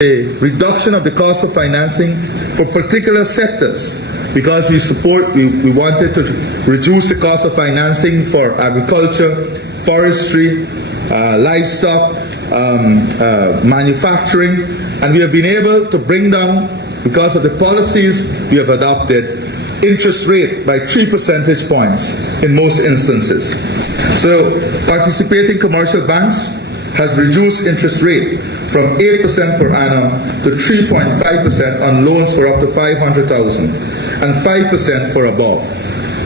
a reduction of the cost of financing for particular sectors, because we wanted to reduce the cost of financing for agriculture, forestry, livestock, manufacturing, and we have been able to bring down, because of the policies we have adopted, interest rate by 3 percentage points in most instances. So participating commercial banks has reduced interest rate from 8% per annum to 3.5% on loans for up to 500,000 and 5% for above.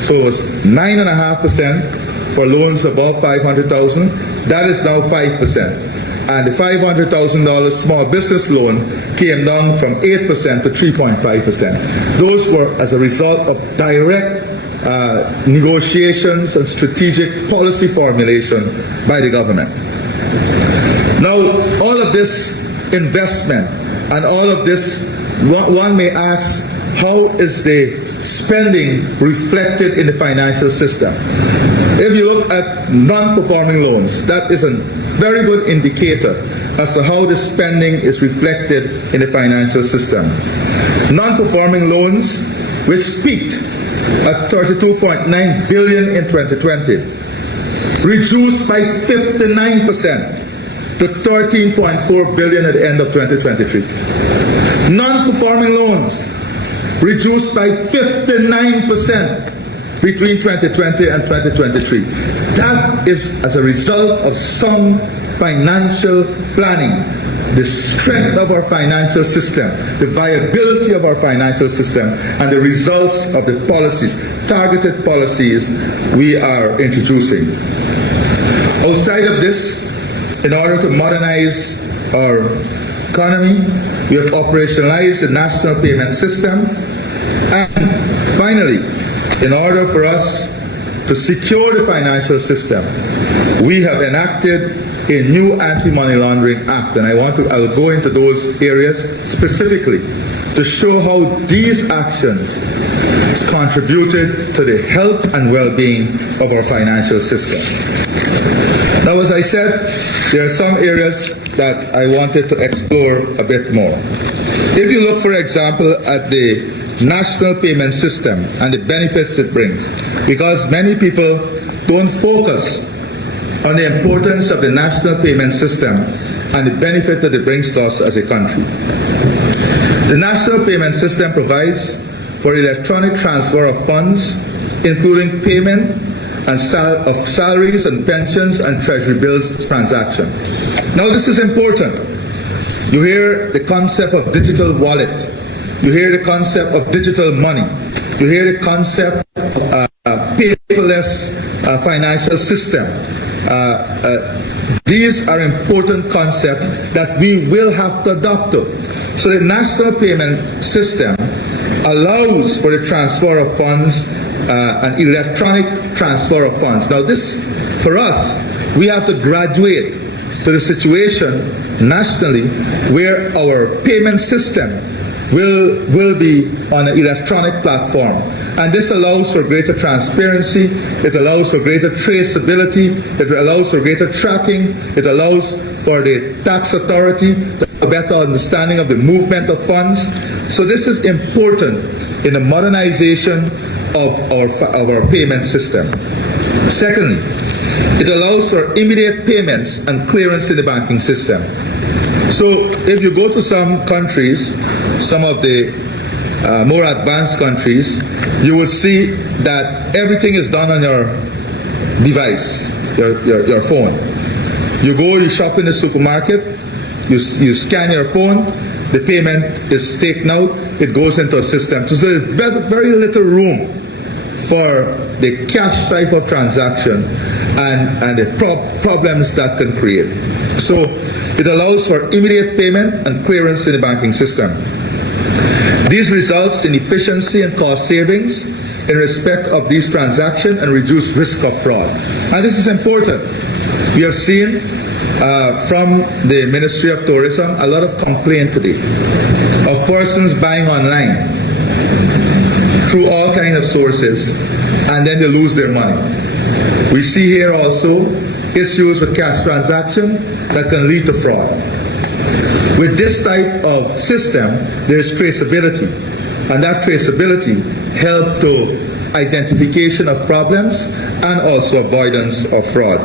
So it's 9.5% for loans above 500,000. That is now 5%. And the $500,000 small business loan came down from 8% to 3.5%. Those were as a result of direct negotiations and strategic policy formulation by the government. Now, all of this investment and all of this, one may ask, how is the spending reflected in the financial system? If you look at non-performing loans, that is a very good indicator as to how the spending is reflected in the financial system. Non-performing loans, which peaked at $32.9 billion in 2020, reduced by 59% to $13.4 billion at the end of 2023. Non-performing loans reduced by 59% between 2020 and 2023. That is as a result of some financial planning, the strength of our financial system, the viability of our financial system, and the results of the policies, targeted policies we are introducing. Outside of this, in order to modernize our economy, we have operationalized the national payment system. And finally, in order for us to secure the financial system, we have enacted a new Anti-Money Laundering Act, and I will go into those areas specifically to show how these actions contributed to the health and well-being of our financial system. Now, as I said, there are some areas that I wanted to explore a bit more. If you look, for example, at the national payment system and the benefits it brings, because many people don't focus on the importance of the national payment system and the benefit that it brings to us as a country. The national payment system provides for electronic transfer of funds, including payment and of salaries and pensions and treasury bills transaction. Now, this is important. You hear the concept of digital wallet. You hear the concept of digital money. You hear the concept of paperless financial system. These are important concepts that we will have to adopt to. So the national payment system allows for the transfer of funds, an electronic transfer of funds. Now this, for us, we have to graduate to the situation nationally where our payment system will be on an electronic platform. And this allows for greater transparency, it allows for greater traceability, it allows for greater tracking, it allows for the tax authority to have a better understanding of the movement of funds. So this is important in the modernization of our payment system. Secondly, it allows for immediate payments and clearance in the banking system. So if you go to some countries, some of the more advanced countries, you will see that everything is done on your device, your phone. You go, you shop in the supermarket, you scan your phone, the payment is taken out, it goes into a system. So there's very little room for the cash type of transaction and the problems that can create. So it allows for immediate payment and clearance in the banking system. These results in efficiency and cost savings in respect of these transactions and reduce risk of fraud. And this is important. We have seen from the Ministry of Tourism a lot of complaint today of persons buying online through all kinds of sources, and then they lose their money. We see here also issues with cash transaction that can lead to fraud. With this type of system, there is traceability, and that traceability helps to identification of problems and also avoidance of fraud.